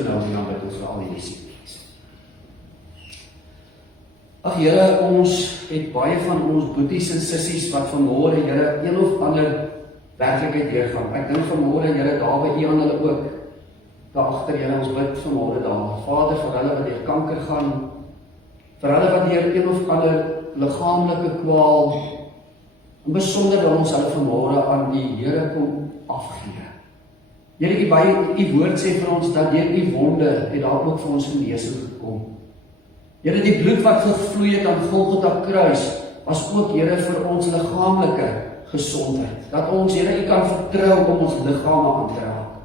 so nou en dan bid ons vir al die siektes. Ag Here, ons het baie van ons boeties en sissies wat vanmôre, Here, een of ander werklikheid deurgaan. Ek dink vanmôre, Here, daar by U aan hulle ook, daar agter, Here, ons bid vanmôre daar. Vader, vir hulle wat deur kanker gaan, vir hulle wat deur een of ander liggaamlike kwaal, en besonder dat ons hulle vanmôre aan die Here kom afgee. Here, U woord sê vir ons dat deur U wonde het daar ook vir ons genesing gekom. Here, die bloed wat gevloei het aan Golgotha kruis, was ook, Here, vir ons liggaamlike gesondheid. Dat ons, Here, U kan vertrou om ons liggame aan te raak.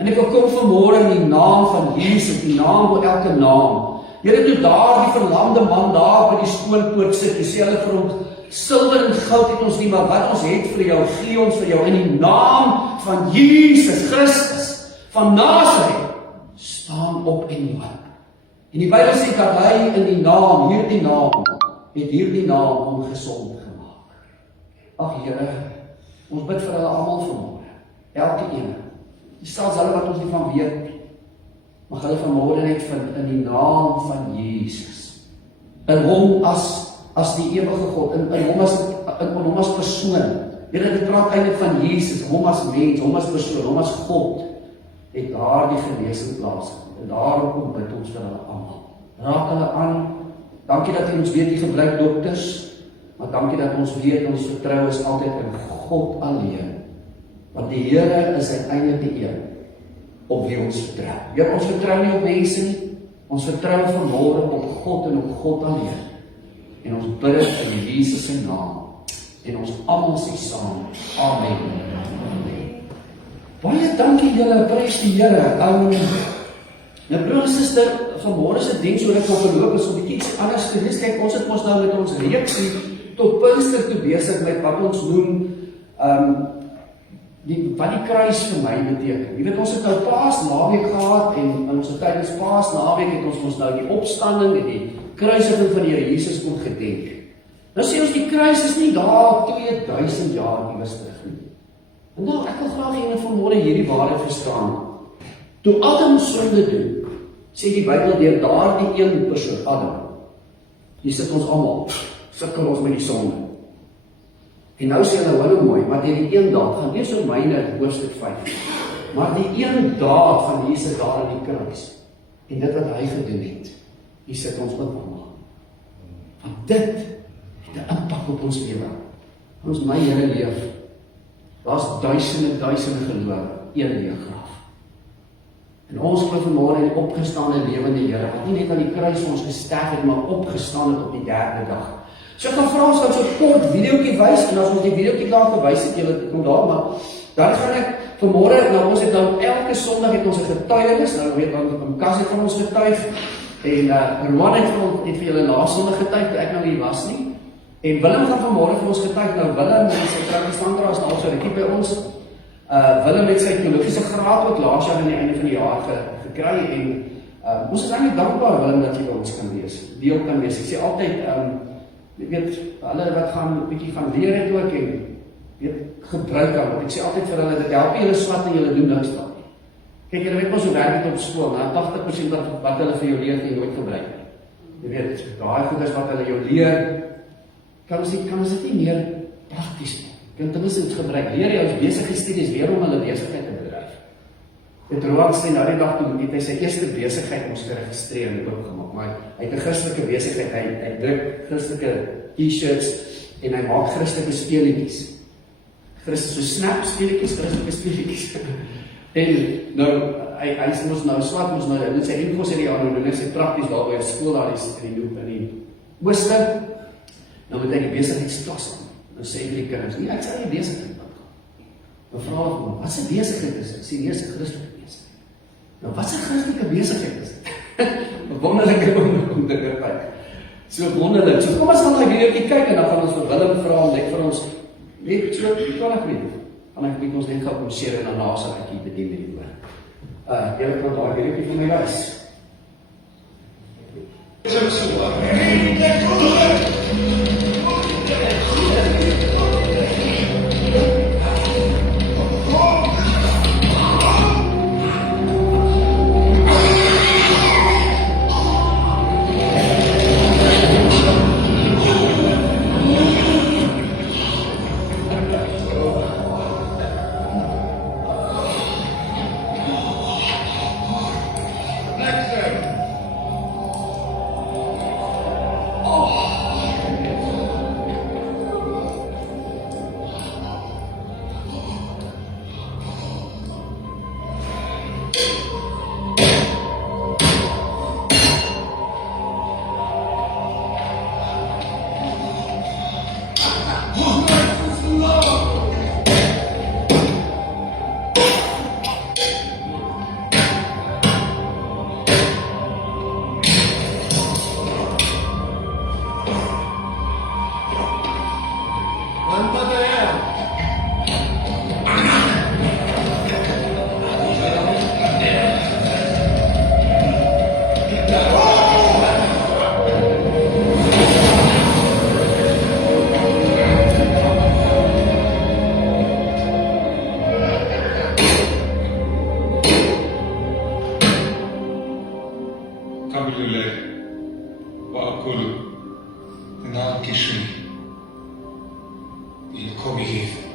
En ek wil kom vanmôre in die naam van Jesus, die naam bo elke naam. Here, toe daar die verlamde man daar by die skoonpoort sit, toe sê hulle vir hom, silwer en goud het ons nie, maar wat ons het vir jou, gee ons vir jou, in die naam van Jesus Christus, van Nasaret, staan op en loop. En die Bybel sê dat hy in die naam, het hierdie naam hom gesond gemaak. Ag Here, ons bid vir hulle almal vanmôre, elke een, selfs hulle wat ons nie van weet nie, mag hulle vanmôre net vind in die naam van Jesus, in hom as die ewige God, in hom as persoon. Here, dit praat eintlik van Jesus, hom as mens, hom as persoon, hom as God, het daar die genesing plaasgevind. En daarom kom bid ons vir hulle almal. Raak hulle aan. Dankie dat U ons weet, U gebruik dokters, maar dankie dat ons weet, ons vertrou is altyd in God alleen. Want die Here is uiteindelik die een op wie ons vertrou. Here, ons vertrou nie op mense nie, ons vertrou vanmôre op God en op God alleen. En ons bid dit in Jesus se naam. En ons almal sê saam, amen. Amen. Baie dankie julle, prys die Here. Nou broer en suster, vanmôre se diens oor ek op verloop is om bietjie iets anders te lees. Kyk, ons het ons nou met ons reeksie tot Pinkster toe besig met wat ons noem wat die kruis vir my beteken. Jy weet, ons het nou Paasnaweek gehad en ons het tydens Paasnaweek het ons nou die opstanding en die kruisiging van die Here Jesus kom gedenk. Nou sê ons die kruis is nie daar 2000 jaar iewers terug nie. En nou, ek wil graag iemand vanmôre hierdie waarheid verstaan. Toe Adam sonde doen, sê die Bybel deur daardie een persoon, Adam, hier sit ons almal, sukkel ons met die sonde. En nou sê hulle hulle mooi, maar deur die een daad, gaan lees Romeine hoofstuk 5, maar die een daad van Jesus daar in die kruis, en dit wat hy gedoen het, hier sit ons ook almal. Want dit het 'n impak op ons lewe. Ons my Here leef. Daar's duisende gelowe, een leeg graf. En ons glo vanmôre in die opgestaane lewende Here, wat nie net aan die kruis vir ons gesterf het, maar opgestaan het op die 3de dag. So ek gaan vra ons wat so kort videoetjie wys, en as ons die videoetjie klaar gewys het, julle kom daar, maar dan gaan ek vanmôre, nou ons het nou elke Sondag het ons 'n getuienis, nou weet dan Kas het van ons getuig, en Roan het vir julle laas Sondag getuig, toe ek nou hier was nie. En Willem gaan vanmôre vir ons getuig. Nou Willem en sy Sandra is nou al so rukkie by ons. Willem het sy teologiese graad ook laas jaar aan die einde van die jaar gekry en ons is eintlik dankbaar Willem dat jy by ons kan wees. Deel kan wees. Ek sê altyd jy weet hulle wat gaan bietjie gaan leer het ook en weet gebruik aan. Ek sê altyd vir hulle dat help julle swat en julle doen niks dan. Kyk, julle weet mos hoe werk dit op skool. Nou 80% wat hulle vir jou leer jy nooit gebruik nie. Jy weet, daai goeders wat hulle jou leer kan ons dit nie meer prakties nie. Kan ten minste dit gebruik. Leer jy ons besigheidstudies leer om hulle besigheid te bedryf. Het Roan sê nou die dag toe het hy sy eerste besigheid ons geregistreer en oopgemaak. Maar hy het 'n Christelike besigheid. Hy druk Christelike T-shirts en hy maak Christelike speelietjies. So snap speelietjies, Christelike speelietjies. En nou hy moes nou swat moes nou dit sy infos hierdie jaar nou net sy prakties daar by 'n skool daar is in die loop in die ooste. Nou moet hy die besigheidsklas aan. Nou sê die kinders, nee, ek sal nie besigheid wat gaan. Nou vra hulle hom, wat se besigheid is dit? Sê nee, is 'n Christelike besigheid. Nou wat se Christelike besigheid is dit? Wonderlike om te kyk. So wonderlik. So kom ons gaan na hierdie kyk en dan gaan ons vir Willem vra om net vir ons net so 20 minute. Gaan ek met ons net gou komseer en daarna sal ek hier bedien met die woord. Julle kan daai hierdie vir my wys. قبل الله وأقول إنها كشري لقومه.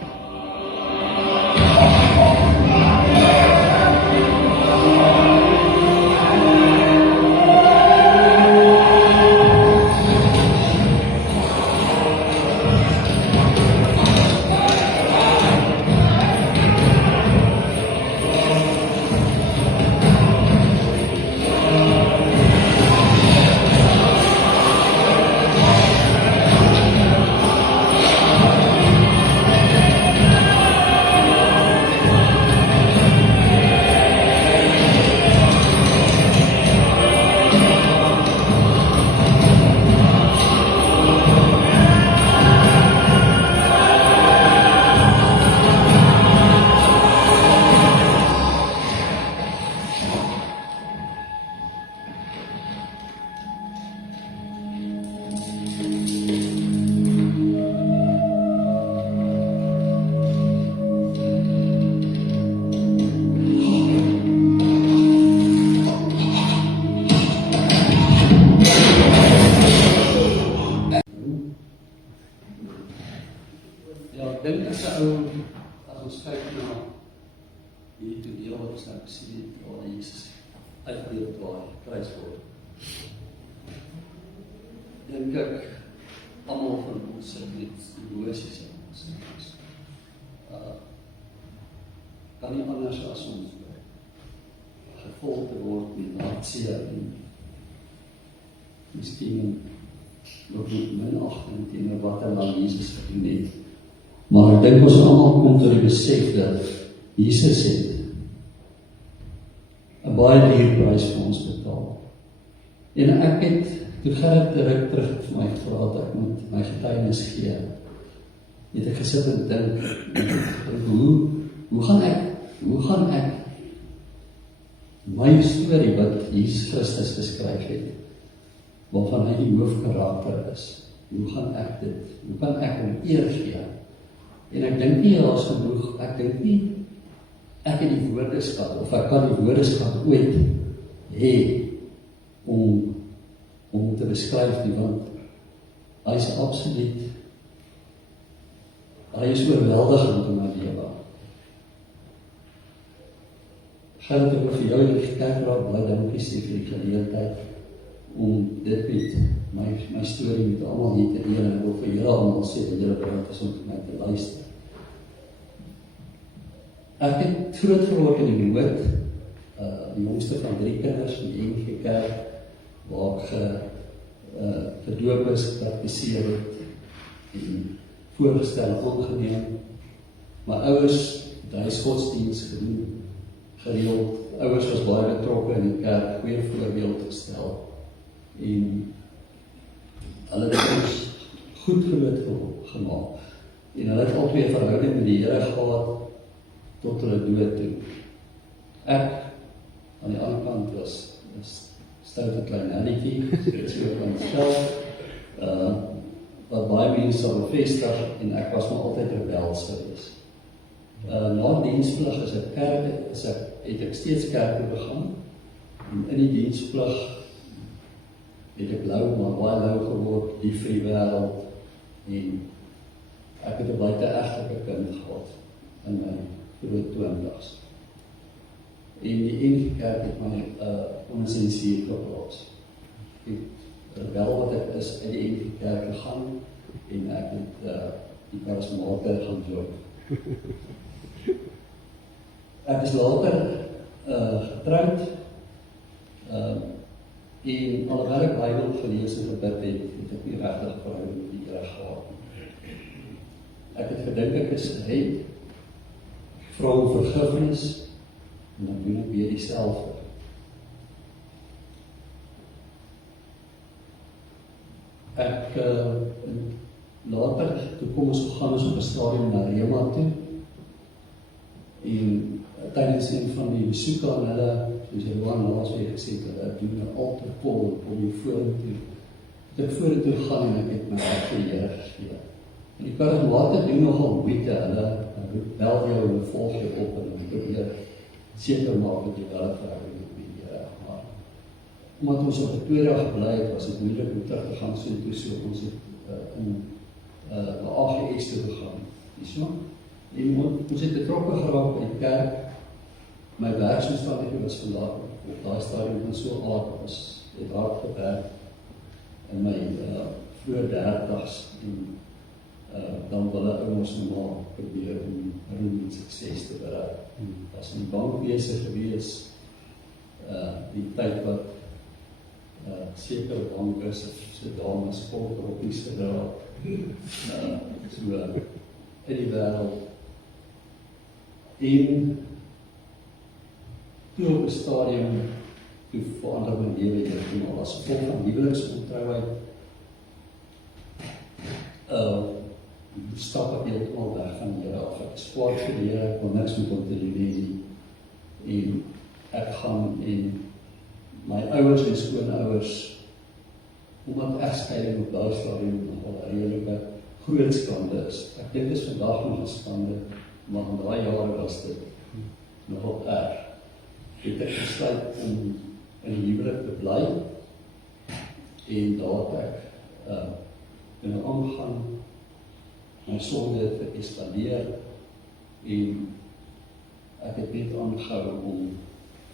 Ja, ek dink as 'n ou, as ons kyk na hierdie toneel wat ons nou gesien het, waar Jesus uitgebeeld waar kruis word, dink ek almal van ons sit met emosies in ons. Kan nie anders as om gevolg te word met hartseer en miskien nog met minagting teenoor wat hy aan Jesus gedoen het. Maar ek dink ons almal kom tot die besef dat Jesus het 'n baie duur prys vir ons betaal. En ek het, toe Gerrit terug vir my gevra dat ek moet my getuienis gee, het ek gesit en dink, hoe gaan ek my storie wat Jesus Christus geskryf het, waarvan hy die hoofkarakter is, hoe kan ek hom eer gee? En ek dink nie daar is genoeg, ek dink nie ek het die woordeskat, of ek kan die woordeskat ooit hê om te beskryf nie, want hy is absoluut, hy is oorweldigend in my lewe. Gerrit, ek wil vir jou in die kerkraad baie dankie sê vir die geleentheid om dit met my storie met almal hier te deel, en ek wil vir julle almal sê dat julle bereid is om my te luister. Ek het groot geword in die Noord, die jongste van 3 kinders in die NG Kerk, waar ek gedoop is, gepraktiseer het, en voorgestel aangeneem. My ouers het huisgodsdienst gedoen, gereeld. Ouers was baie betrokke in die kerk, goeie voorbeeld gestel. En hulle het ons goed groot gemaak. En hulle het altyd 'n verhouding met die Here gehad tot hulle dood toe. Ek, aan die ander kant, was 'n stoute klein nannetjie, so kan stel, wat baie mense sal bevestig, en ek was maar altyd rebels gewees. Na diensplig het ek steeds kerk toe gegaan, en in die diensplig het ek maar baie lou geword, lief vir die wêreld, en ek het 'n buite-egtelike kind gehad in my groot 20's. En die NG Kerk het my onsensuur geplaas. Ek het rebel wat ek is, uit die NG Kerk gegaan, en ek het die charismater gaan join. Ek is later getrouwd, en alhoewel ek Bybel gelees en gebid het ek nie regtig verhouding met die Here gehad. Ek het gedink ek is gered, vra om vergifnis, en dan doen ek weer dieselfde. Ek later, toe kom ons gegaan op 'n stadium na Rema toe, en tydens een van die besoeke aan hulle, soos Johan laasweek gesê het, hulle doen 'n alter call om die vorentoe. Het ek vorentoe gaan en ek het my hart vir die Here gegee. En die charismate doen nogal moeite, hulle bel jou en volg jou op en hulle probeer seker maak dat jy wel 'n verhouding met die Here, maar omdat ons op 'n 2 dae gebly het, was dit moeilik om terug te gaan soontoe, so ons het in die AGS toe gegaan. So, en ons het betrokke geraak by die kerk. My werksomstandighede was vandag op daai stadium van so aard, het hard gewerk in my vroeë 30's en dan wil ek ons normaal probeer om roem en sukses te bereik. Was in die bank besig gewees, die tyd wat sekere banke se dames volkroppies gedra, so in die wêreld. En toe op 'n stadium, toe verander my lewe heeltemal as gevolg van huweliksongetrouheid. Stap ek heeltemal weg van die Here af. Ek is kwaad vir die Here, ek wil niks met hom te doen nie. En ek gaan en my ouers en skoonouers, omdat egskeiding op daai stadium nogal 'n redelike groot skande is. Ek dink dit is vandag nog 'n skande, maar in daai jare was dit nogal erg. Het ek besluit om in die huwelik te bly en daar het ek aangaan, my sonde het geeskaleer en ek het net aangehou om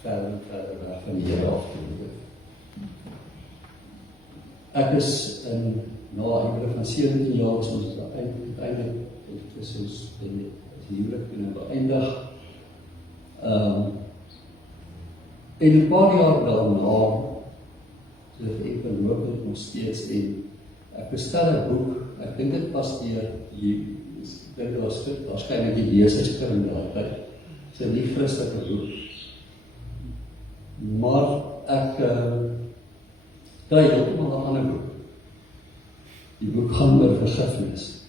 verder en verder weg van die Here af te leef. Ek is na 'n huwelik van 17 jaar, ons uiteindelik is ons die huwelik kunnen beëindig. En 'n paar jaar daarna, het ek beloop nog steeds en ek bestel 'n boek, ek dink dit was dit was waarskynlik die leserskring in daai tyd. Dit is 'n nie Christelike boek. Maar ek kry heeltemal 'n ander boek. Die boek gaan oor vergifnis.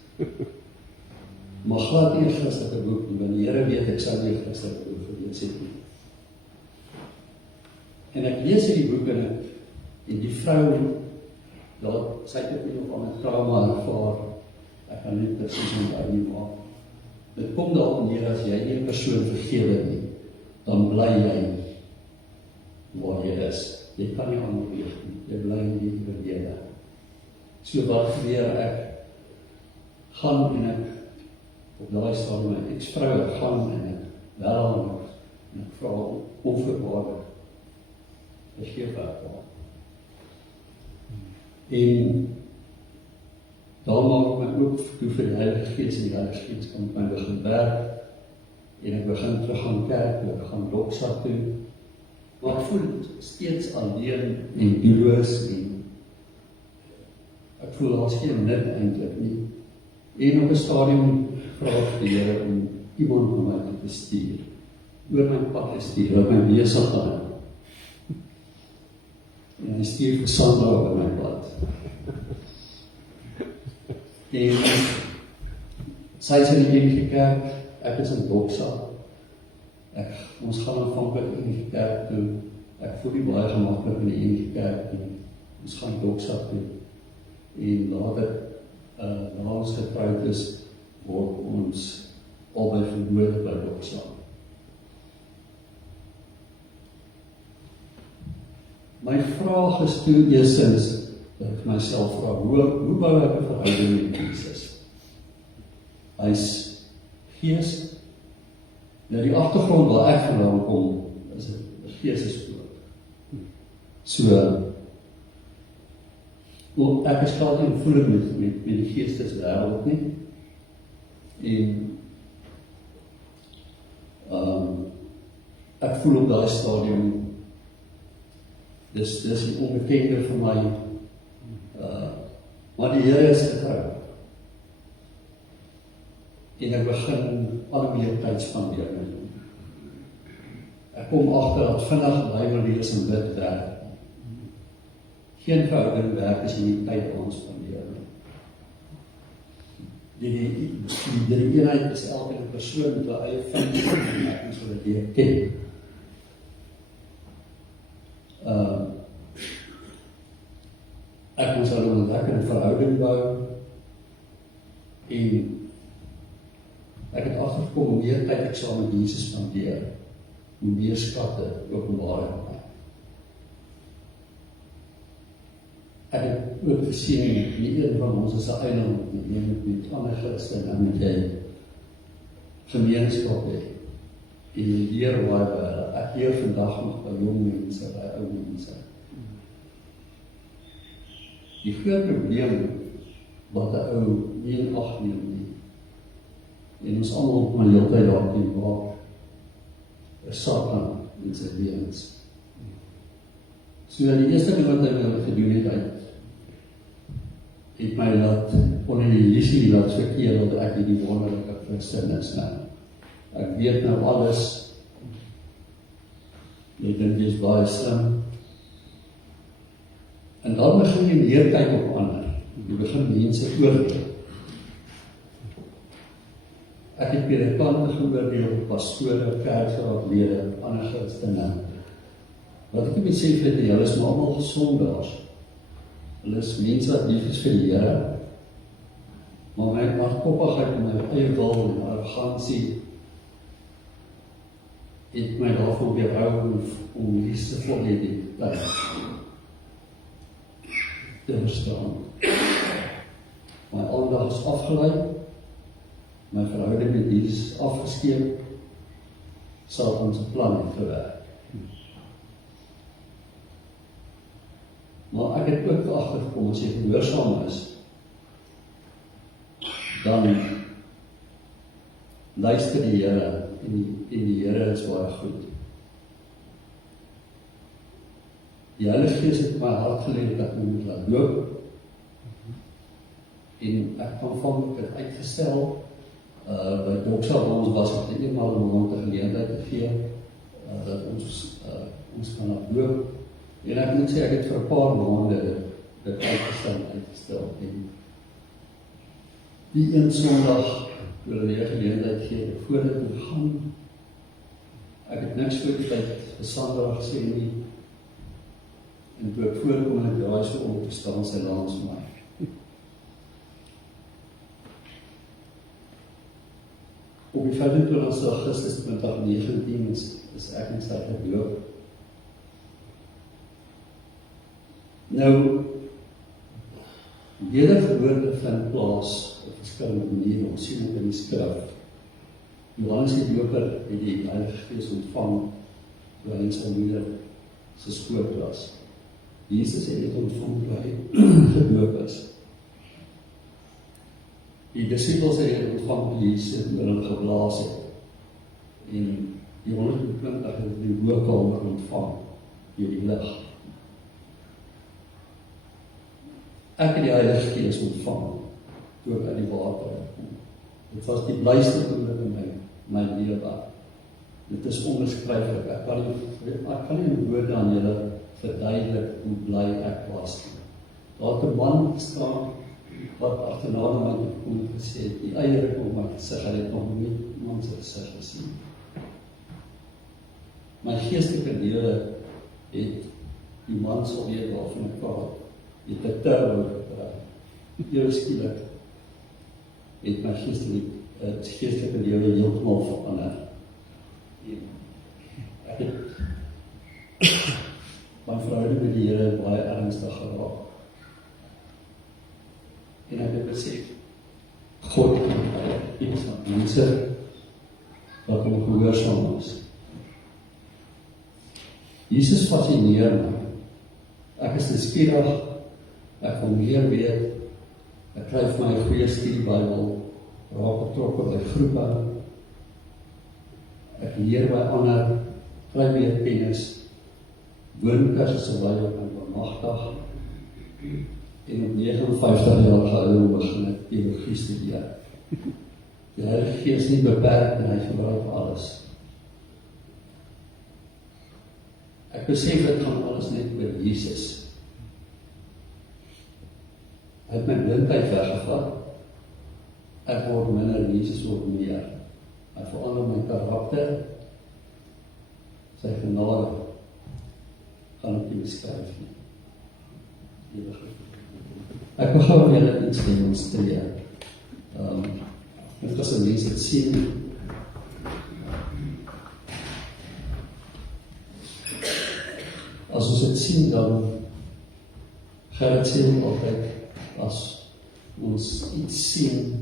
Maar glad nie 'n Christelike boek nie, want die Here weet ek sou nie 'n Christelike boek gelees het nie. En ek lees hierdie boek en die vrou, sy het ook nog aan 'n trauma ervaar, ek kan nie presies onthou nie, maar dit kom daarop neer, as jy nie 'n persoon vergewe nie, dan bly jy waar jy is. Jy kan nie ander weeg nie, jy bly in die verlede. So wat gebeur, ek gaan en ek op daai stadium, ek eksvrou, ek gaan en ek wel en ek vra onverwaarlik, ek gee vir haar. En dan maak ek my ook toe vir die Heilige Gees en die Heilige Gees kan met my begin werk en ek begin terug gaan kerk, ek gaan Doxa toe, maar ek voel steeds alleen en doelloos en ek voel daar's geen nut eintlik nie. En op 'n stadium vra ek die Here om iemand na my te bestuur, oor my pad te stuur, wat my besig gaan. En hy stuur vir Sandra op my pad. En sy is in die enige kerk, ek is in Doxa. Ons gaan aanvanklik in die kerk toe, ek voel nie baie gemaklik in die enige kerk nie. Ons gaan Doxa toe. En later, na ons getrouwd is, word ons albei gebore by Doxa. My vraag is toe eerstens, dat ek myself vraag, hoe bou ek 'n verhouding met Jesus? Hy is Gees. Nou die agtergrond waar ek vandaan kom, is 'n geestespoort. So, ek is glad nie voelig met die geesteswêreld nie. En ek voel op daai stadium, dis die onbekende vir my, maar die Here is getrou. En ek begin al meer tyd spandeer met hom. Ek kom agter dat vinnig Bybel lees en bid werk. Geen verhouding werk as jy nie tyd aan spandeer nie. Die eenheid is elke persoon met 'n eie visie en ek moet hulle leer ken. Ek moet hulle 'n lekker verhouding bou en ek het agtergekom hoe meer tyd ek saam met Jesus spandeer, hoe meer skatte openbaar het my. Ek het ook gesien, nie een van ons is 'n eiland nie, jy moet met ander Christen, dan moet jy gemeenskap hê. En jy leer baie by hulle. Ek leer vandag nog by jong mense, by ou mense. Die groot probleem wat 'n ou nie in ag neem nie, en ons almal maar heeltyd daarin waar, is Satan in sy lewens. So die eerste ding wat hy gedoen het, het my laat onder die illusie laat verkeer dat ek hierdie wonderlike Christen is. Ek weet nou alles. Jy dink jy is baie slim. En dan begin jy meer kyk op ander. Jy begin mense oordeel. Ek het predikante geoordeel, pastore, kerkraadlede, ander Christene. Wat ek moet sê vir julle is maar almal gesondaars. Hulle is mense wat lief is vir die Here. Maar my hardkoppigheid en my eie wil en arrogansie het my daarvan weerhou om liefdevol identiteit te verstaan. My aandag is afgelei, my verhouding met Jesus afgeskeep, Satan se plan het gewerk. Maar ek het ook agtergekom as jy gehoorsaam is, dan luister die Here en die Here is baie goed. Die Heilige Gees het my hart geleer dat ek moet laat loop. En ek kan van dit uitgestel, by Doksa waar ons was, het eenmaal 'n maand 'n geleentheid te gee, dat ons kan laat loop. En ek moet sê, ek het vir 'n paar maande dit uitgestel. En die een Sondag, wil hulle weer geleentheid gee, voor dit moet gaan. Ek het niks voor die tyd gesanderig gesê nie. En toe ek voorkom en ek draai so op, staan sy langs my. Op die 25 Augustus 2019 is ek in sy geloop. Nou, wedergeboorte vind plaas op verskillende maniere, ons sien ook in die skrif. Johannes die Doper het die Heilige Gees ontvang, toe hy in sy moeder se skoot was. Jesus het dit ontvang toe hy gedoop is. Die disippels het dit ontvang toe Jesus in hulle geblaas het. En die 120 het die hoëkamer ontvang, deur die lig. Ek het die Heilige Gees ontvang, toe ek uit die water kom. Dit was die blyste oomblik in my lewe. Dit is onbeskryflik. Ek kan nie in woorde aan julle verduidelik hoe bly ek was. Daar het 'n man gestaan wat agterna my kom en gesê het, die eiere kom my gesig, hy het nog nie iemand se gesig gesien. My geestelike lewe het die man sal weet waarvan ek praat. Het 'n terwyl gekry. Ewe skielik het my geestelike lewe heeltemal verander. Ek het my verhouding met die Here baie ernstig geraak. En ek het besef, God het iets van mense wat hom gehoorsaam is. Jesus fascineer my. Ek is nuuskierig, ek wil meer weet, ek kry vir my 'n goeie studiebybel, raak betrokke by groepe, ek leer by ander, kry meer kennis, woonkursusse by op my bemagtig, en op 59 jaar geouderd begin ek teologie studeer. Die Heilige Gees nie beperk en hy gebruik alles. Ek besef dit gaan alles net oor Jesus. Hy het my blindheid weggevat. Ek word minder, Jesus word meer. Hy verander my karakter. Sy genade gaan ek nie beskryf nie. Ek wil gou weer iets demonstreer. Net as 'n mens dit sien. As ons dit sien, dan Gerrit sê altyd, as ons iets sien,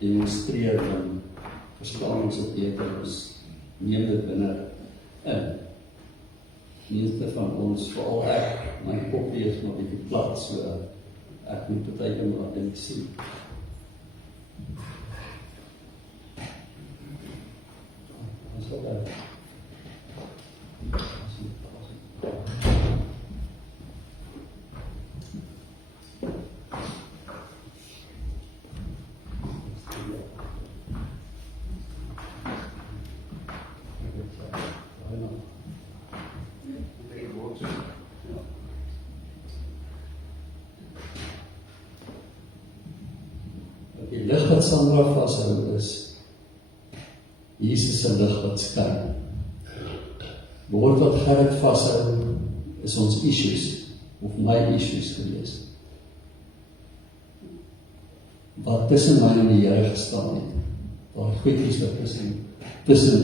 demonstreer, dan verstaan ons het beter, ons neem dit binne in. Meeste van ons, veral ek, my kopie is maar bietjie plat, so ek moet partykeer maar dink sien. Ons sal daar. Die lig wat Sandra vashou is Jesus se lig wat skyn. Woord wat Gerrit vashou is ons issues, of my issues gewees. Wat tussen my en die Here gestaan het, daar goedjies wat tussen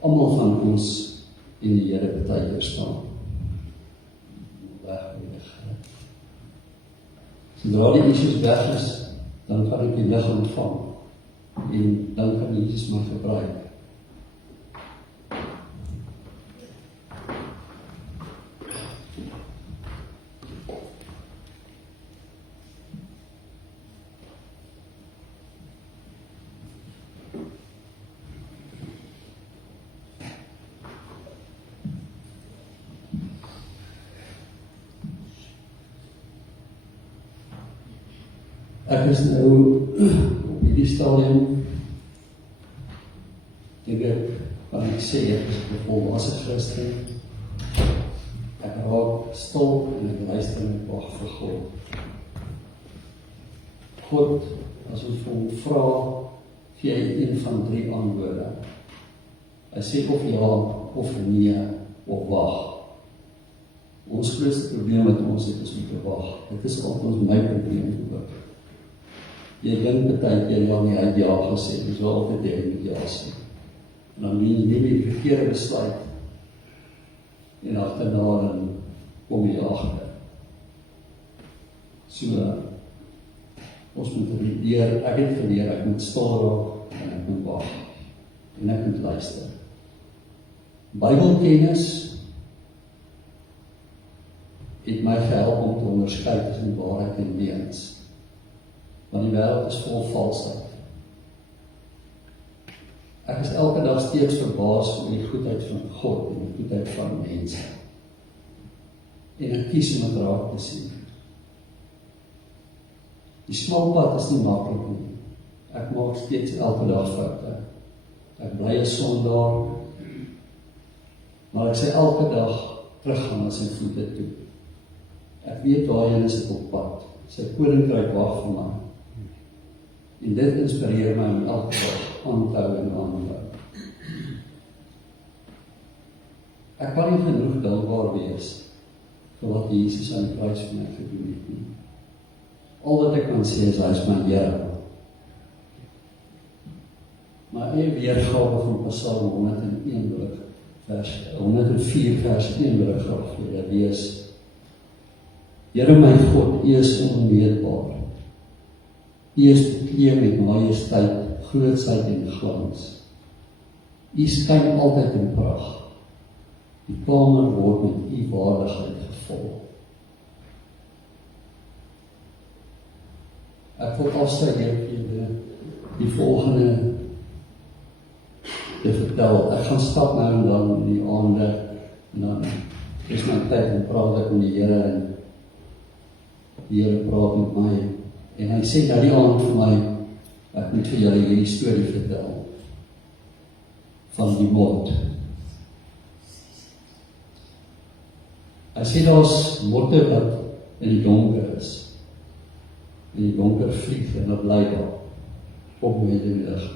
almal van ons en die Here baie keer staan. Weg. Sodra die issues weg is, dan kan ek die lig ontvang en dan kan Jesus my gebruik. Ek is nou op die stadium, dink ek, kan ek sê, ek is 'n volwasse Christen. Ek raak stil en ek luister en ek wag vir God. God, as ons vir hom vra, gee hy een van 3 antwoorde. Hy sê of ja, of nee, of wag. Ons grootste probleem met ons het is om te wag. Dit is ook ons my probleem ook. Jy dink baie keer ja nie, hy het ja gesê, dis wel altyd jy moet ja sê. En dan neem jy die verkeerde besluit en agterna dan kom jy agter. So, ons moet leer, ek het geleer, ek moet stil raak en ek moet wag en ek moet luister. Bybelkennis het my gehelp om te onderskei tussen waarheid en leuns. Want die wêreld is vol valsheid. Ek is elke dag steeds verbaas oor die goedheid van God en die goedheid van mense. En ek kies om dit raak te sien. Die smal pad is nie maklik nie. Ek maak steeds elke dag foute. Ek bly 'n sondaar, maar ek sê elke dag teruggaan na sy voete toe. Ek weet waarheen is ek op pad. Sy koninkryk wag vir my. En dit inspireer my om elke dag aan te hou en aan te hou. Ek kan nie genoeg dankbaar wees vir wat Jesus aan die kruis vir my gedoen het nie. Al wat ek kan sê is, hy is my Here. My eie weergawe van Psalm 104 vers 1 wil ek graag vir julle lees. Here my God, U is onmeetbaar. U is bekleed met majesteit, grootsheid en glans. U skyn altyd in pragt. Die kamer word met U waardigheid gevul. Ek wil afsluit hier die volgende te vertel. Ek gaan stap nou en dan in die aande en dan is my tyd en praat ek met die Here en die Here praat met my. En hy sê na die aand vir my, ek moet vir julle hierdie storie vertel van die mot. Hy sê daar's motte wat in die donker is. In die donker vlieg en dat bly daar op met die lig.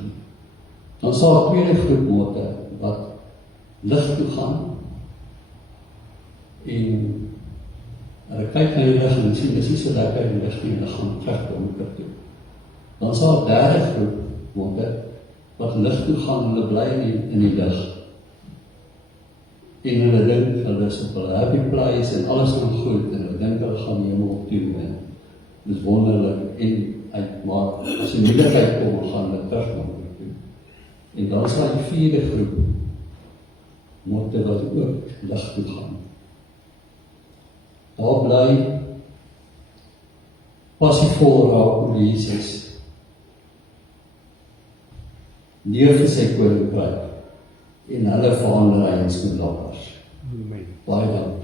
Dan sal 'n tweede groep motte wat lig toe gaan en hulle kyk na die lig en sien, dis nie so lekker die lig nie, en hulle gaan terug donker toe. Dan sal 'n derde groep motte wat lig toe gaan en hulle bly in die lig. En hulle dink, hulle is op hulle happy place en alles gaan goed en hulle hulle dink hulle gaan hemel toe en dis wonderlik maar as 'n moeilikheid kom, dan gaan hulle terug na hom toe. En dan sal die vierde groep motte wat ook lig toe gaan. Daar bly passievol raak oor Jesus. Leef vir sy koninkryk en hulle veranderings met lappers. Baie dankie.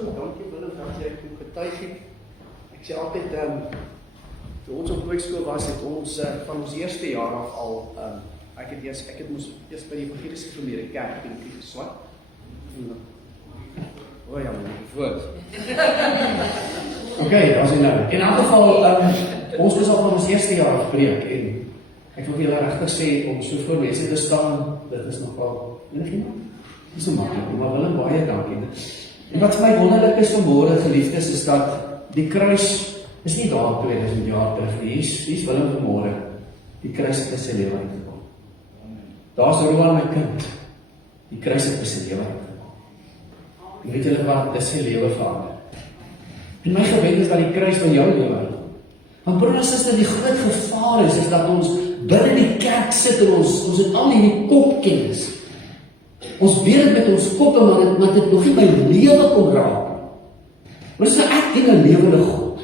Dankie Willem dat jy kom getuig het. Ek sê altyd, toe ons op Kweekskool was, het ons van ons eerste jaar af al, ek het moes eers by die Evangeliese Gemeente Kerk bietjie geswat. O ja, my woord. Okay, daar's hy nou. In elk geval, ons was al van ons eerste jaar af preek en ek wil vir julle regtig sê om so voor mense te staan, dit is nogal enigiemand. Dis so maklik, maar Willem, baie dankie. En wat vir my wonderlik is vanmôre, geliefdes, is dat die kruis is nie daar 2000 jaar terug nie. Hier's Willem vanmôre. Die kruis het in sy lewe uitgekom. Daar's Roan, my kind. Die kruis het in sy lewe uitgekom. En weet julle wat, dis sy lewe verander. En my gebed is dat die kruis van jou lewe uitkom. Want broer en suster, die groot gevaar is dat ons binne die kerk sit en ons het al hierdie kopkennis. Ons weet het met ons koppe, maar dit nog nie my lewe kom raak. Maar dis ek dien 'n lewende God.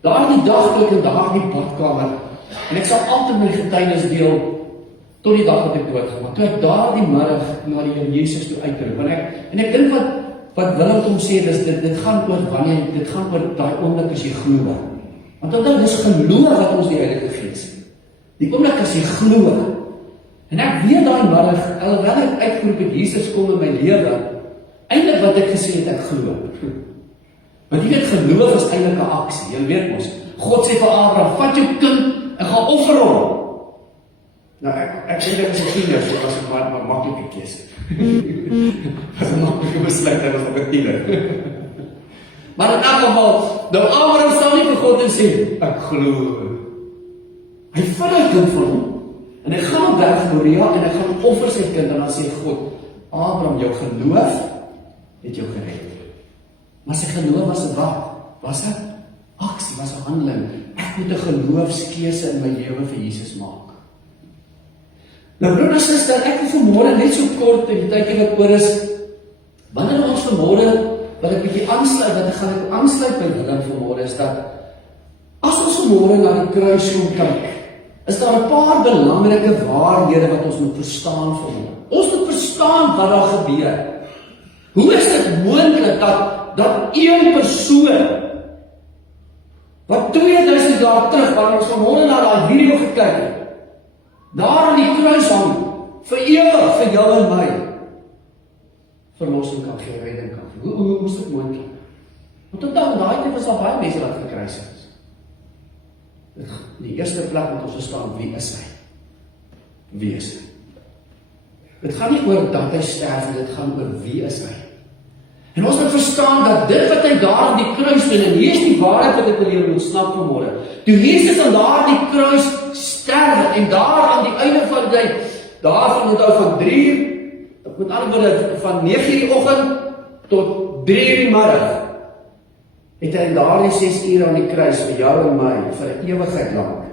Daardie dag toe ek in daardie badkamer, en ek sal altyd my getuienis deel, tot die dag wat ek doodgaan, maar toe ek daardie middag na die Here Jesus toe uitroep, en ek dink wat Willem kom sê, dit gaan oor wanneer, dit gaan oor daai oomblik as jy glo. Want dan dis geloof wat ons die Heilige Gees gee. Die oomblik as jy glo. En ek weet daai middag, alhoewel ek uitgeroep het, Jesus kom in my lewe, eintlik wat ek gesê het, ek glo. Want jy weet, geloof is eintlik 'n aksie. Jy weet mos, God sê vir Abraham, vat jou kind en gaan offer hom. Nou ek sê dit as 'n tiener, so as ek maar maklike keuse. As 'n maklike besluit, dit was op 'n tiener. Maar in elk geval, nou Abraham staan nie vir God en sê, ek glo. Hy vat hy kind van hom. En hy gaan op berg Moria en hy gaan offer sy kind en dan sê God, Abraham, jou geloof het jou gered. Maar sy geloof was 'n wat? Was 'n aksie, was 'n handeling. Ek moet 'n geloofskeuse in my lewe vir Jesus maak. Nou broer en suster, ek wil vanmôre net so kort in die tydjie wat oor is, wanneer ons vanmôre wat ek bietjie aansluit, wat ek gaan aansluit by Willem vanmôre is dat as ons vanmôre na die kruis kom kyk, is daar 'n paar belangrike waarhede wat ons moet verstaan vanmôre. Ons moet verstaan wat daar gebeur. Hoe is dit moontlik dat een persoon wat 2000 jaar terug, wanneer ons vanmôre na daai video gekyk het, daar aan die kruis hang, vir ewig vir jou en my verlossing kan gee, redding kan gee. Hoe is dit moontlik? Want tot dan daai tyd was daar baie mense wat gekruisig is. In die eerste plek moet ons verstaan, wie is hy? Wie is hy? Dit gaan nie oor dat hy sterf, dit gaan oor wie is hy. En ons moet verstaan dat dit wat hy daar aan die kruis doen, en hier is die waarheid wat ek wil julle moet snap vanmôre. Toe Jesus aan daardie kruis sterf, en daar aan die einde van die tyd, daarvan onthou van 3 uur, met ander woorde van 9 uur die oggend tot 3 uur die middag, het hy in daardie 6 uur aan die kruis vir jou en my, vir 'n ewigheid lank,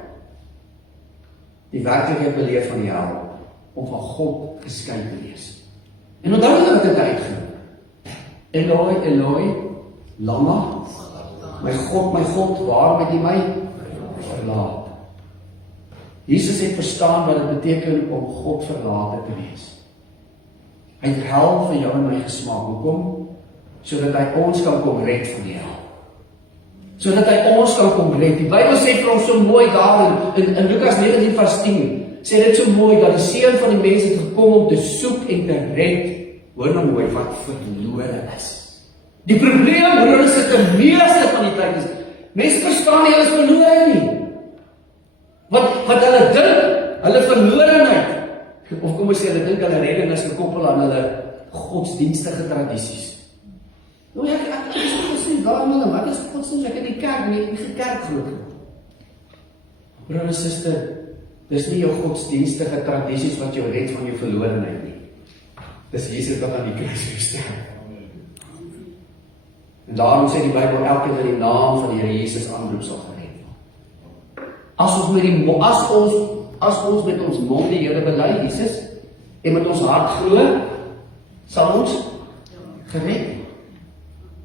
die werklikheid beleef van die hel, om van God geskei te wees. En onthou wat dit uitgeroep. Eloi, Eloi, lama, my God, waarom het jy my verlaat? Jesus het verstaan wat dit beteken om God verlate te wees. Hy het hel vir jou en my gesmaak. Hoekom? Sodat hy ons kan kom red van die hel. Sodat hy ons kan kom red. Die Bybel sê vir ons so mooi daar in Lukas 19 vers 10, sê dit so mooi dat die Seun van die mens het gekom om te soek en te red. Hoor nou mooi wat verlore is. Die probleem, hoor is dit die meeste van die tyd is, mense verstaan nie, hulle is verlore nie. Wat hulle dink, hulle verlorenheid, of kom ons sê, hulle dink hulle redding is gekoppel aan hulle godsdienstige tradisies. Nou ek is godsdienst, wat is godsdienst? Ek in die kerk, en ek het nie kerk groot. Broer en suster, dis nie jou godsdienstige tradisies wat jou red van jou verlorenheid nie. Dis Jesus wat aan die kruis gestorwe. En daarom sê die Bybel, elkeen wat die naam van die Here Jesus aanroep sal gered word. As ons met ons mond die Here bely, Jesus, en met ons hart glo, sal ons gered word.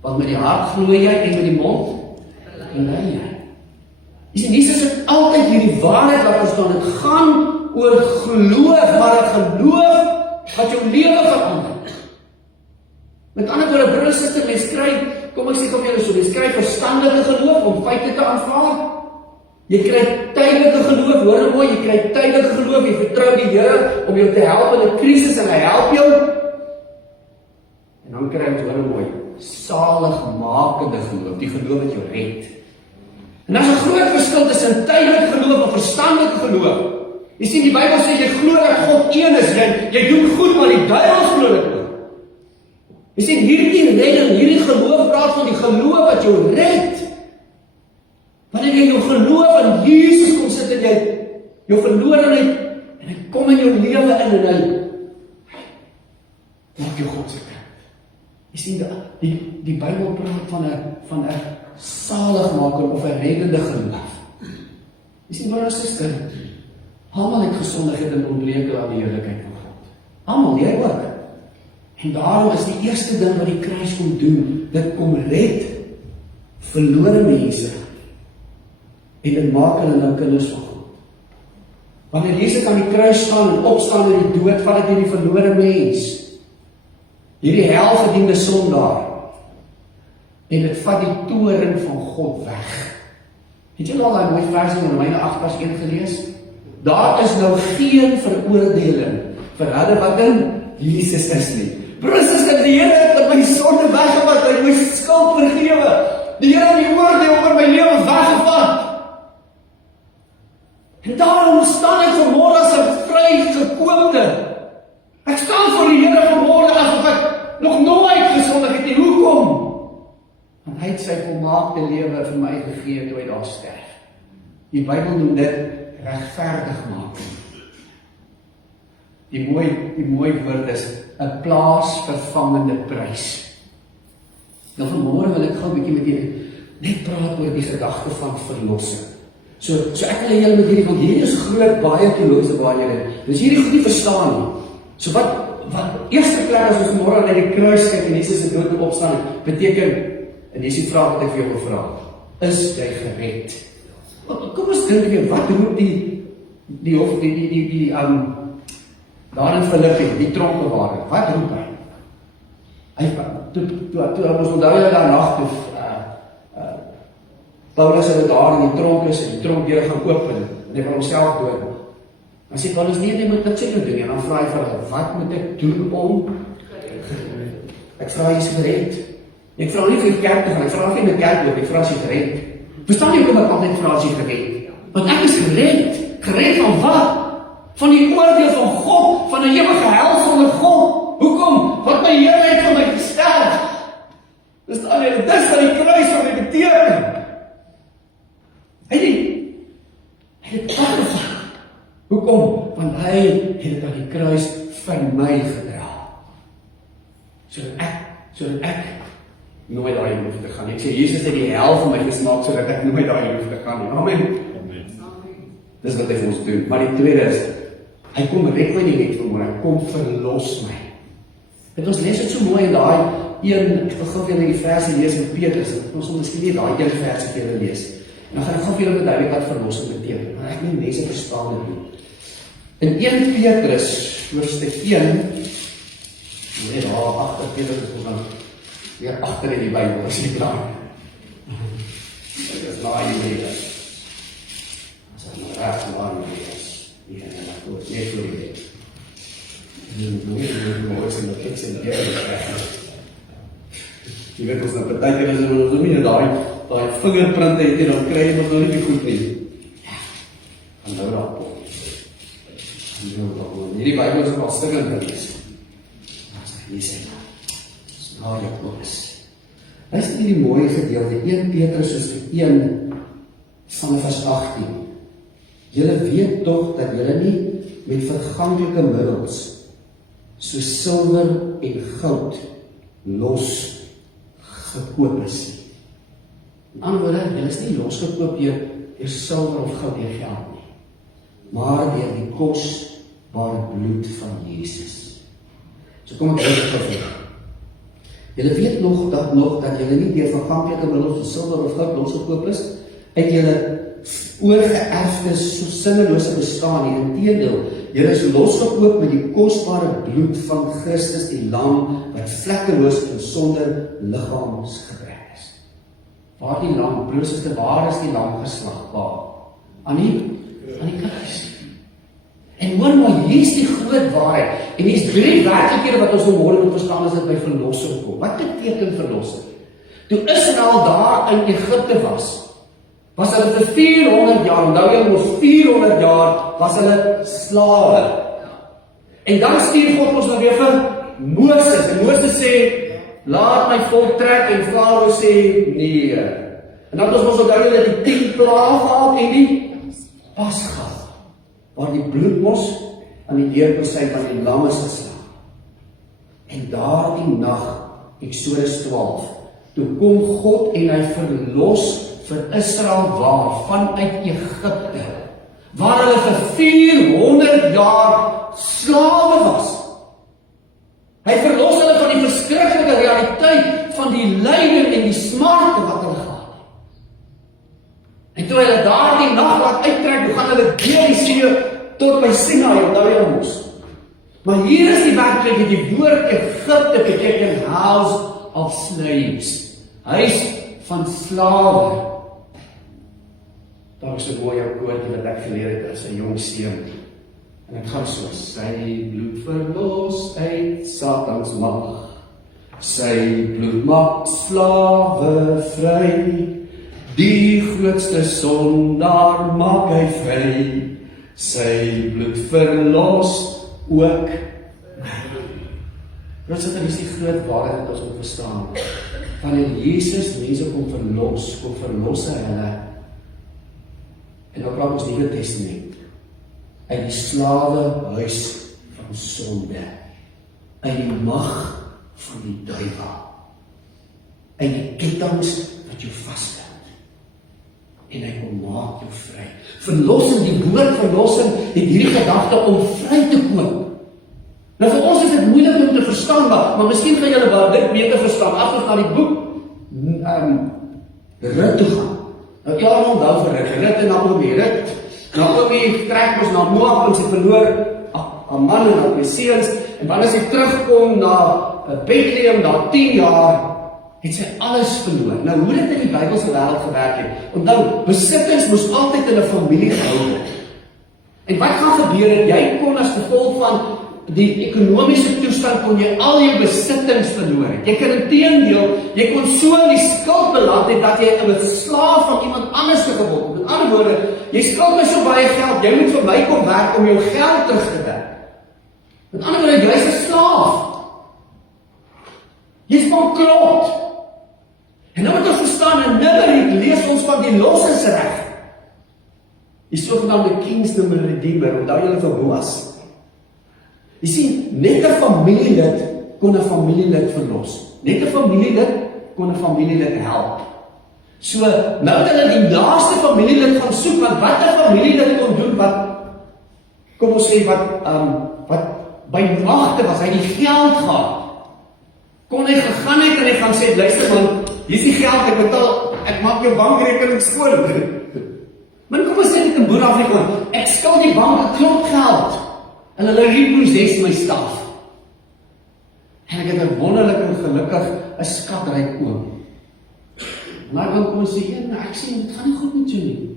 Want met die hart glo jy en met die mond bely jy. Jesus het altyd hierdie waarheid laat verstaan. Dit gaan oor geloof, maar 'n geloof wat jou lewe verander. Met ander woorde, broer en suster, mens kry, kom ek sê vir julle so, mens kry verstandige geloof om feite te aanvaar. Jy kry tydelike geloof, hoor nou mooi, jy kry tydelike geloof, jy vertrou die Here om jou te help in 'n krisis en hy help jou. En dan kry ons, hoor nou mooi, saligmakende geloof, die geloof wat jou red. En daar is 'n groot verskil tussen tydelike geloof en verstandelike geloof. Jy sien, die Bybel sê jy glo dat God een is, jy doen goed, maar die duiwel glo dit ook. Jy sien, hierdie redding, hierdie geloof praat van die geloof wat jou red. Wanneer jy jou geloof in Jesus kom sit en jy jou verlorenheid en hy kom in jou lewe in en hy maak jou God se kind. Jy sien, die Bybel praat van 'n saligmaker of 'n reddende geloof. Jy sien, broer en suster, almal het gesondigheid en ontbreek aan die heerlikheid van God. Almal, jy ook. En daarom is die eerste ding wat die kruis kom doen, dit kom red verlore mense. En dit maak hulle nou kinders van God. Wanneer Jesus aan die kruis staan en opstaan uit die dood, vat dit hierdie verlore mens, hierdie helverdiende sondaar, en dit vat die toorn van God weg. Het julle al daai mooi vers in Romeine 8:1 gelees? Daar is nou geen veroordeling vir hulle wat in Jesus is nie. Broers, die Here het my sonde weggevat, hy het my skuld vergewe. Die Here het die oordeel oor my lewe weggevat. En daarom staan ek vanmôre as 'n vrygekoopte. Ek staan voor die Here vanmôre asof ek nog nooit gesondig het nie. Hoekom? Want hy het sy volmaakte lewe vir my gegee toe hy daar sterf. Die Bybel noem dit regverdig maak. Die mooi woord is 'n plaasvervangende prys. Nou vanmôre wil ek gou 'n bietjie met julle net praat oor die gedagte van verlossing. So ek wil julle met hierdie, want hierdie is groot, baie teologiese baie julle. Dus hierdie goed nie verstaan nie. So wat eerste plek as ons môre na die kruis kyk en Jesus se dood en opstanding beteken, en dis die vraag wat ek vir jou wil vra, is jy gered? Kom ons dink weer, wat roep die daar in Filippi, die tronkbewaarder, wat roep hy? Toe ons onthou jy daar nag toe Paulus het daar in die tronk is en die tronkdeur gaan open en hy van homself dood. Dan sê Paulus, nee, jy moet dit seker doen. En dan vra hy vir hulle, wat moet ek doen om? Ek vra jy is gered. Ek vra nie vir die kerk te gaan, ek vra nie in die kerk loop, ek vra as jy gered. Verstaan jy hoekom ek altyd vra as jy gered? Want ek is gered. Gered van wat? Van die oordeel van God, van 'n ewige hel sonder God. Hoekom? Want my Here het vir my gesterf. Dis wat die kruis vir my beteken. Hy het afgevat. Hoekom? Want hy het dit aan die kruis vir my gedra. Sodat ek nooit daarin hoef te gaan. Ek sê, Jesus het die hel vir my gesmaak, sodat ek nooit daarin hoef te gaan. Amen. Dis wat hy vir ons doen. Maar die tweede is, hy kom red my nie net vanmôre, hy kom verlos my. Het ons lees dit so mooi in daai ek wil gou vir julle die verse lees in Petrus. Ons sal miskien nie daai een vers vir julle lees. Dan gaan ek gou vir julle verduidelik wat verlossing beteken. Maar ek nie mense verstaan dit nie. In 1 Petrus, hoofstuk 1, net daar agter Petrus is dan weer agter in die Bybel, as jy klaar. Dit is laai hier. As ek nou reg laai hier is. Ja, maar goed, net voor die week. Mooi is in die kiks en jy weet ons nou partykeer is ons nie daai fingerprinte het en dan kry jy mos nou nie goed nie. En nou daar kom. Hierdie Bybel is wel stikkend is. Nie sê maar, Jakobus. Luister hierdie mooie gedeelte, 1 Petrus hoofstuk 1 van vers 18. Julle weet tog dat julle nie met verganklike middels, so silwer en goud, los gekoop is. In ander woorde, julle is nie losgekoop deur silwer of goud deur geld nie, maar deur die kosbare bloed van Jesus. So kom ek terug. Julle weet nog dat julle nie deur verganklike middels so silwer of goud losgekoop is, uit julle oorgeërfde sinnelose bestaan nie. Inteendeel, julle is losgekoop met die kosbare bloed van Christus, die lam wat vlekkeloos en sonder liggaamsgebrek is. Waar die lam, broers en susters, waar is die lam geslagbaar? Aan die kruis. En hoor maar, hier is die groot waarheid. En hier is 3 werklikhede wat ons vanmôre moet verstaan as dit by verlossing kom. Wat beteken verlossing? Toe Israel daar in Egipte was hulle vir 400 jaar, onthou jy ons 400 jaar was hulle slawe. En dan stuur God ons nou weer vir Moses. En Moses sê, laat my volk trek, en Farao sê, nee. En dan ons onthou jy dat die 10 plaag gehad en die Pasga, waar die bloedmos aan die deurkosyn van die lam is geslaan. En daardie nag, Eksodus 12, toe kom God en hy verlos vir Israel waar, vanuit Egipte, waar hulle vir 400 jaar slawe was. Hy verlos hulle van die verskriklike realiteit van die lyding en die smarte wat hulle gehad het. En toe hulle daardie nag laat uittrek, toe gaan hulle deur die see tot by Sinai, onthou jy ons. Maar hier is die werklikheid, die woord Egipte beteken house of slaves, huis van slawe. Daar is 'n mooie woordjie wat ek geleer het as 'n jong seun. En ek gaan so, sy bloed verlos uit Satans mag. Sy bloed maak slawe vry. Die grootste sondaar maak hy vry. Sy bloed verlos ook. Dit is die groot waarheid wat ons moet verstaan. Wanneer Jesus mense kom verlos hulle. En dan praat ons Nuwe Testament uit die slawehuis van sonde, uit die mag van die duiwel, uit die kettinge wat jou vasthou, en hy kom maak jou vry. Verlossing, die woord verlossing het hierdie gedagte om vry te koop. Nou vir ons is dit moeilik om te verstaan, maar miskien gaan julle wel dit beter verstaan as ons na die boek Rut toe gaan. Nou klaar onthou vir Rut en Naomi. Naomi trek ons na Moab en sy verloor 'n man en 'n seuns, en wanneer sy terugkom na Bethlehem na 10 jaar, het sy alles verloor. Nou hoe dit in die Bybelse wêreld gewerk het. Onthou, besittings moes altyd in 'n familie gehou word. En wat gaan gebeur het? Jy kon as gevolg van die ekonomiese toestand kon jy al jou besittings verloor het. Jy kan inteendeel, jy kon so in die skuld beland het dat jy 'n slaaf van iemand anders te geword het. Met ander woorde, jy skuld my so baie geld, jy moet vir my kom werk om jou geld terug te werk. Met ander woorde, jy is 'n slaaf. Jy is bankrot. En nou moet ons verstaan, in Numeri lees ons van die lossingsreg. Die sogenaamde Kingsman Redeemer, onthou julle vir Boas. Jy sien, net 'n familielid kon 'n familielid verlos. Net 'n familielid kon 'n familielid help. So, nou dat hulle die naaste familielid gaan soek, want wat 'n familielid kon doen, kom ons sê, wat by magte was, hy die geld gehad. Kon hy gegaan het en hy gaan sê, luister man, hier is die geld, ek betaal, ek maak jou bankrekening skoon. Maar kom ons sê dit in Boer-Afrika, ek skuld die bank 'n klomp geld. En hulle repossess my staf. En ek het 'n wonderlik en gelukkig 'n skatryk oom. Maar dan kom ons sê, ek sê, dit gaan nie goed met jou nie.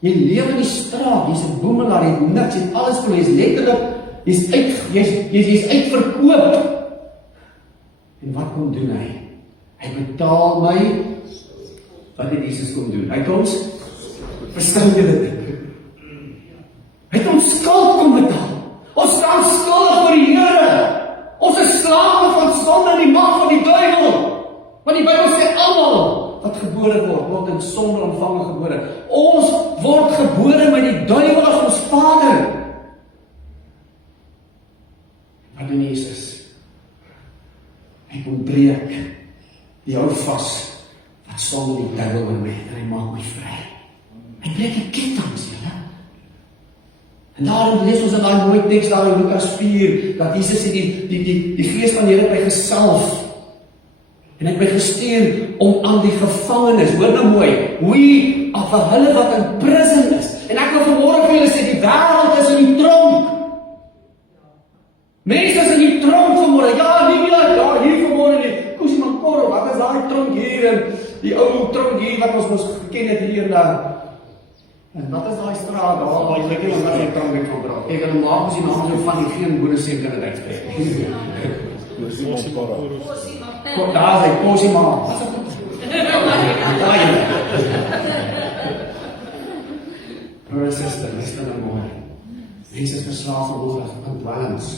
Jy leef in die straat, jy's 'n boemelaar, jy het niks, jy het alles verloor, jy's letterlik, jy's uitverkoop. En wat kom doen hy? Hy betaal my, wat het Jesus kom doen? Hy het ons, verstaan julle dit? word in sonde ontvang en gebore. Ons word gebore met die duiwel as ons vader. Wat doen Jesus? Hy kom breek die hou vas wat sonde die duiwel in my en hy maak my vry. Hy breek die kettinge, julle. En daarom lees ons in daai mooi teks daar in Lukas 4 dat Jesus sê die Gees van die Here het my gesalf en hy het my gestuur om aan die gevangenes, hoor nou mooi, vir hulle wat in prison is. En ek wil vanmôre vir julle sê die wêreld is in die tronk. Mense is in die tronk vanmôre. Ja, nie meer daar hier vanmôre nie. Koesie man korrel, wat is daai tronk hier en die ou tronk hier wat ons mos geken het hier daar. En wat is daai straat daar? Ek weet nie wat jy tronk het van dra. Ek het maak mos die naam so van die geen boere seker dit uitspreek. Daar is hy, Cosima. Wat is dit? Daai. Broer en suster, luister nou mooi. Mense is verslaaf aan dwelms.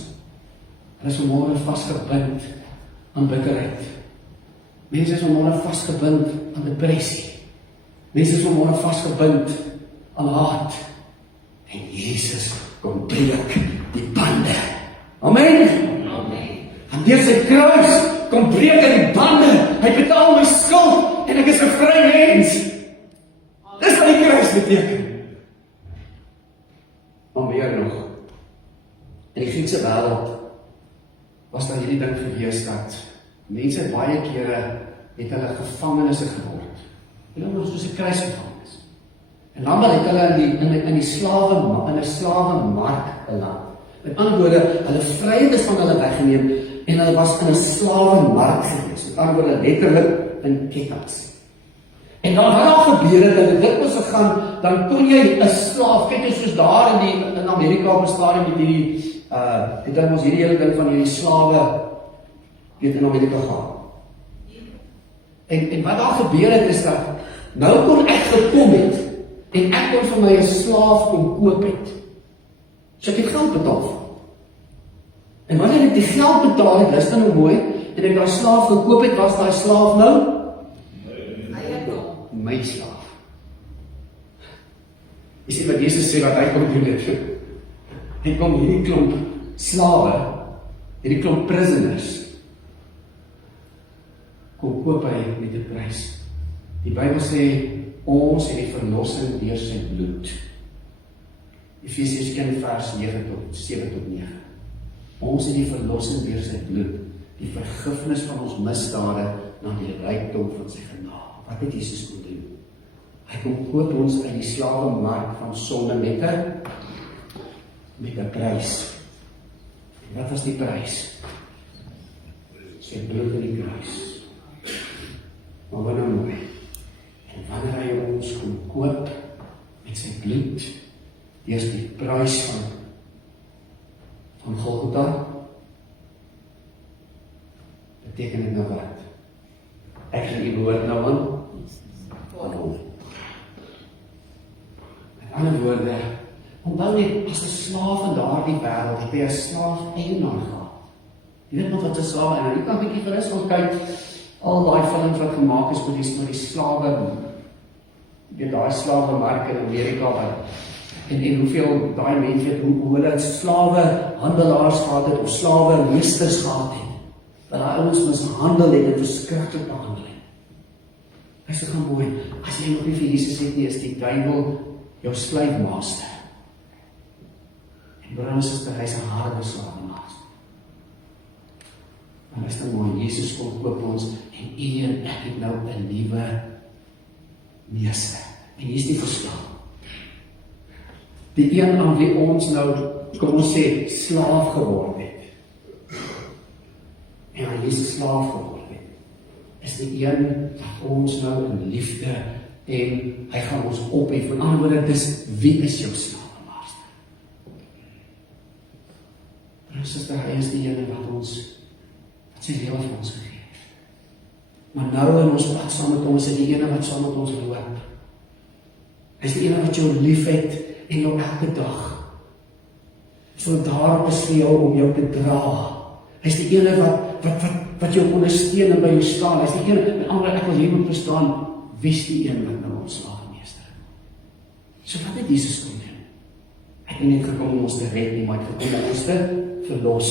Hulle is vanmôre vasgebind aan bitterheid. Mense is vanmôre vasgebind aan depressie. Mense is vanmôre vasgebind aan haat. En Jesus kom breek die bande. Amen. En deur sy kruis kom breek hy die bande. Hy betaal my skuld en ek is 'n vry mens. Dis wat die kruis beteken. Maar meer nog. In die Griekse wêreld was daar hierdie ding gewees dat mense baie kere het hulle gevangenes geword. Hulle was soos 'n kruisgevangenes. En dan het hulle in die slawe mark beland. Met ander woorde, hulle vryheid van hulle weggeneem en hulle was in 'n slawe mark gewees. Met ander woorde, letterlik in kettinge. En dan wat daar gebeur het, dit was gegaan, dan kon jy 'n slaaf, kyk jy soos daar in Amerika op 'n stadium met hierdie het hulle ons hierdie hele ding van hierdie slawe in Amerika gehad. En wat daar gebeur het is dat nou kon ek gekom het en ek kon vir my 'n slaaf kom koop het. So ek het geld betaal. En wanneer ek die geld betaal het, luister nou mooi, en ek daai slaaf gekoop het, was daai slaaf nou my slaaf. Jy sien wat Jesus sê wat hy kom doen dit. Hy kom hierdie klomp slawe, hierdie klomp prisoners, kom koop hy met 'n prys. Die Bybel sê, ons het die verlossing deur sy bloed. Efesiërs 1 vers 7 tot 9. Ons het die verlossing deur sy bloed, die vergifnis van ons misdade na die rykdom van sy genade. Wat het Jesus kom doen? Hy kom koop ons uit die slawemark van sonde met 'n prys. En wat was die prys? Sy bloed in die kruis. Maar wat nou mooi? En wanneer hy ons kom koop met sy bloed, deur die prys van Golgotha, beteken dit nou wat? Ek gaan die woord nou aan hom. Met ander woorde, onthou net, as 'n slaaf in daardie wêreld, het jy 'n slaaf eienaar gehad. Jy weet nog wat 'n slaaf, en jy kan 'n bietjie gerus gaan kyk, al daai films wat gemaak is met die slawe, weet daai slawemark in Amerika, en hoeveel daai mense, hoe hulle slawe handelaars gehad het, of slawe roosters gehad het, dat daai ouens mishandel het en verskriklik behandel het. Is dit gaan mooi, as jy nog nie vir Jesus het nie, is die duiwel jou slyfmeester. En broer en suster, hy is 'n harde slaafmeester. Maar is dit mooi, Jesus kom koop ons, en u en ek het nou 'n nuwe meester. En hier is die verskil. Die een aan wie ons nou, kom ons sê, slaaf geword het. En aan Jesus slaaf geword het, is die een wat ons nou in liefde en hy gaan ons ophef. Met ander woorde, dis wie is jou slaafmeester? Broer en suster, hy is die ene wat sy lewe vir ons gegee het. Maar nou in ons pad saam met ons, is die ene wat saam met ons loop. Hy is die ene wat jou lief het en jou elke dag so daarop is vir jou om jou te dra. Hy is die ene wat jou ondersteun en by jou staan. Hy is die ene, met ander, ek wil hier moet verstaan, wie is die een wat nou ons slaafmeester? So wat het Jesus kom doen? Hy het nie net gekom om ons te red nie, maar hy het gekom om ons te verlos.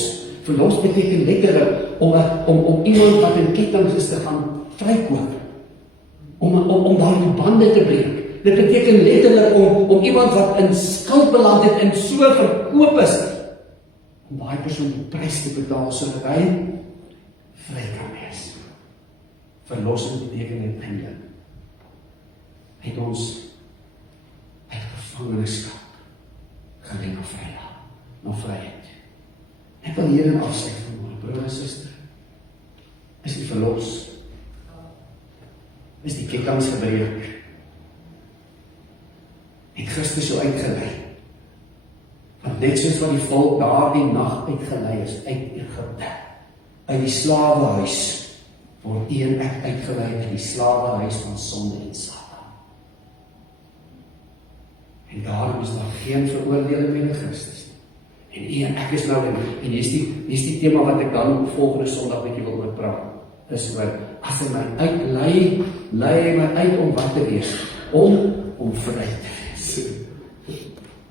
Verlos beteken letterlik om iemand wat in kettinge is te gaan vrykoop. Om daardie bande te breek. Dit beteken letterlik om iemand wat in skuld beland het en so verkoop is, om daai persoon die prys te betaal sodat hy vry kan wees. Verlossing beteken eintlik hy het ons uit gevangenskap gered na vryheid. Ek wil hierin afsluit vanmôre, broer en suster. Is die verlos? Is die kettinge gebreek? Het Christus jou uitgelei? Want net soos wat die volk daardie nag uitgelei is, uit Egipte, uit die slawehuis, word u en ek uitgelei uit die slawehuis van sonde en Satan. En daarom is daar geen veroordeling meer in Christus nie. En u en ek is nou, en hier is die tema wat ek dan volgende Sondag met julle wil oor praat, is oor, as hy my uitlei, lei hy my uit om wat te wees? Om vry te wees.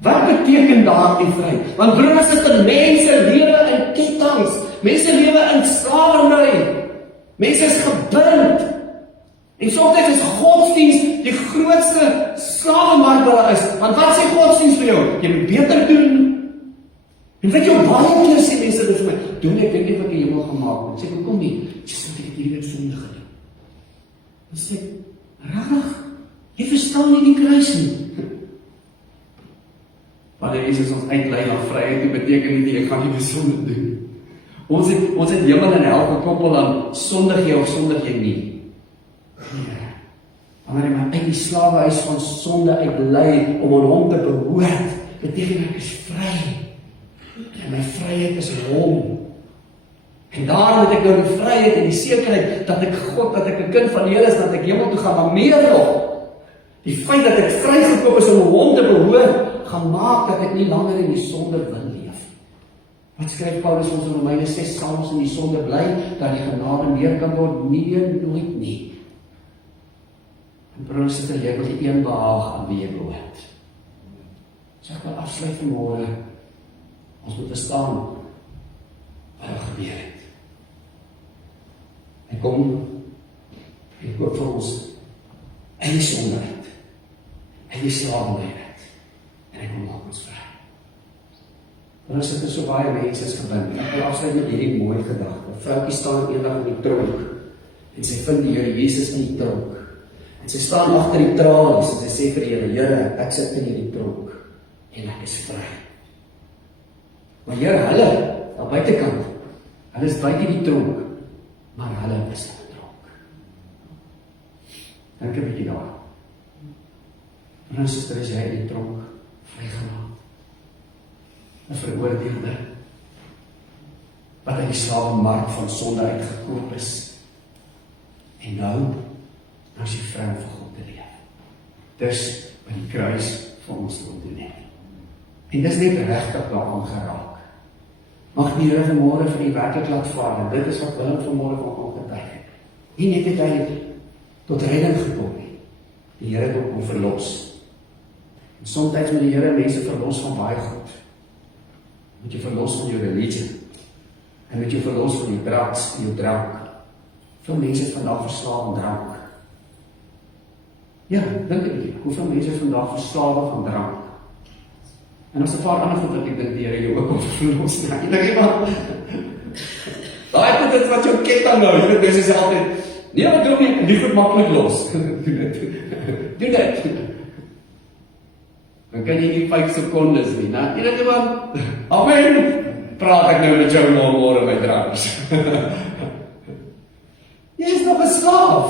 Wat beteken daar die vry? Want broers, is dit mense lewe in kettinge, mense lewe in slawerny, mense is gebind. En soms is godsdienst die grootste slawemark wat daar is. Want wat sê godsdienst vir jou? Jy moet beter doen. En weet jy, baie keer sê mense dit vir my, doen ek weet nie wat die hemel gemaakt het. Sê ek, kom nie, sê ek het hierdie sonde gedoen. Dan sê ek, rarig, jy verstaan nie die kruis nie. Wanneer Jesus ons uitlei na vryheid, dit beteken nie, ek gaan nie die sonde doen. Ons het hemel en hel gekoppel aan sondig jy of sondig jy nie. Nee. Wanneer hy my uit die slawehuis van sonde uitlei om aan hom te behoort, beteken ek is vry. En my vryheid is hom. En daarom het ek nou die vryheid en die sekerheid dat ek 'n kind van die Here is, dat ek hemel toe gaan, maar meer nog, die feit dat ek vrygekoop is om hom te behoort, gaan maak dat ek nie langer in die sonde wil leef. Wat skryf Paulus ons in Romeine 6, sal ons in die sonde bly, dat die genade meer kan word? Nee, nooit nie. En broers, jy wil die een behaag aan wie jy behoort. So ek wil afsluit vanmôre. Ons moet verstaan wat er gebeur het. Hy kom en koop vir ons uit die sonde uit die slawerny uit, en hy kom maak ons vry. Want as dit so baie mense is gebind, ek wil afsluit met hierdie mooi gedagte. 'n Vroukie staan eendag in die tronk, en sy vind die Here Jesus in die tronk, en sy staan agter die tralies, en sy sê vir die Here, Here, ek sit in hierdie tronk, en ek is vry. Maar Here, hulle, aan buitekant, hulle is buite die tronk, maar hulle is in die tronk. Dink 'n bietjie daar. En suster, is jy in die tronk vrygelaat? 'n veroordeelde, wat uit die slawemark van sonde uitgekoop is. En nou is jy vry om vir God te leef. Dis wat die kruis vir ons wil doen het. En dis net regtig daaraan geraak. Mag die Here vanmôre vir die werklik laat vaar, en dit is wat Willem vanmôre van kom getuig het. Nie net het hy tot redding gekom nie, die Here het hom kom verlos. En soms moet die Here mense verlos van baie goed. Moet jy verlos van jou religie, en moet jy verlos van jou drugs en jou drank. Veel mense is vandag verslaaf aan drank. Ja, dink ek, hoeveel mense is vandag verslaaf aan drank? En as 'n paar ander goed wat ek dink die Here jou ook op verlos. Ek dink iemand, daai goed is wat jou ketting nou, jy weet mense sê altyd, nee, wat doen nie, die goed maklik los. Doen dit. Dan kan jy nie 5 sekondes nie, né? Jy weet iemand, amen, praat ek nou met jou môre my drugs. Jy is nog 'n slaaf.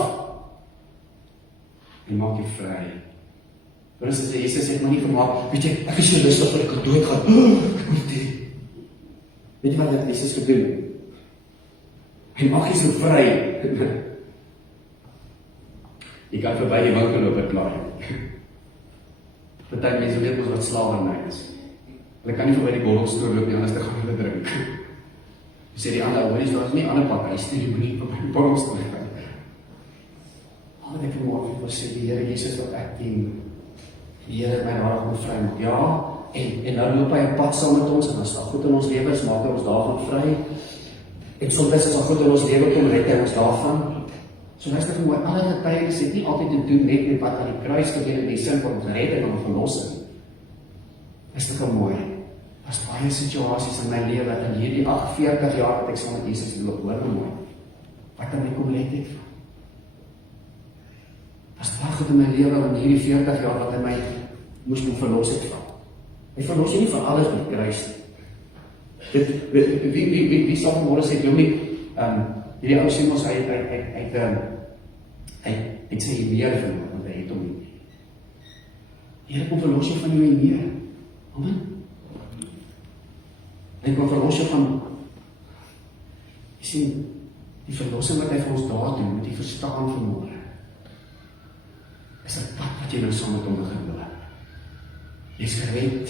Jy maak jy vry. Want as Jesus het my nie gemaak, weet jy, ek is so lustig dat ek kan doodgaan. Ek moet dit. Weet jy wat het Jesus gedoen? Hy maak jy so vry. Jy kan verby die winkel loop en klaar. Party mense weet mos wat slawerny is. Hulle kan nie verby die borrelstoel loop nie, anders dan gaan hulle drink. Sê die ander, hoor jy, daar is nie ander pad, hy stuur die moenie op die borrelstoel. wat ek vanmorgen wil sê, die Here Jesus wat ek dien, die Here het my daarvan vry maak, ja, en nou loop hy 'n pad saam met ons, en as daar goed in ons lewens, maak hy ons daarvan vry, en soms is daar goed in ons lewe kom, red hy ons daarvan. So luister vir my, alle getuienis het nie altyd te doen met wat aan die kruis gebeur in die sin van ons redding en verlossing. Is dit mooi? Daar's baie situasies in my lewe, in hierdie 48 jaar wat ek saam met Jesus loop, hoor my mooi, wat aan my kom let het. Daar's baie goed in my lewe in hierdie 40 jaar wat hy my moes moet verlos het van. Hy verlos jy nie van alles met kruis nie. Wie sal vanmorgen sê, Jomie, hierdie ou sê ons, hy sê meer van hom, want hy het hom nie. Here kom verlos jou van jou en meer. Amen. En kom verlos jou van, jy sien, die verlossing wat hy vir ons daar doen, moet jy verstaan vanmorgen. Is 'n pad wat jy nou saam met hom begin loop. Jy's gered,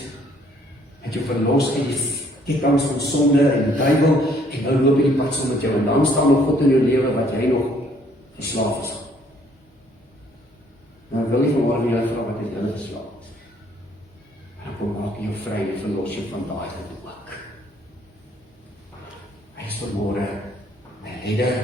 het jou verlos uit die kettinge van sonde en die duiwel, en nou loop jy die pad saam met jou, en dan staan nog God in jou lewe wat jy nog verslaaf is. Nou wil jy vanmorgen jou vra wat jy verslaaf is. En dan kom maak jy jou vry en verlos jou van daai goed ook. Hy is vanmorgen my redder,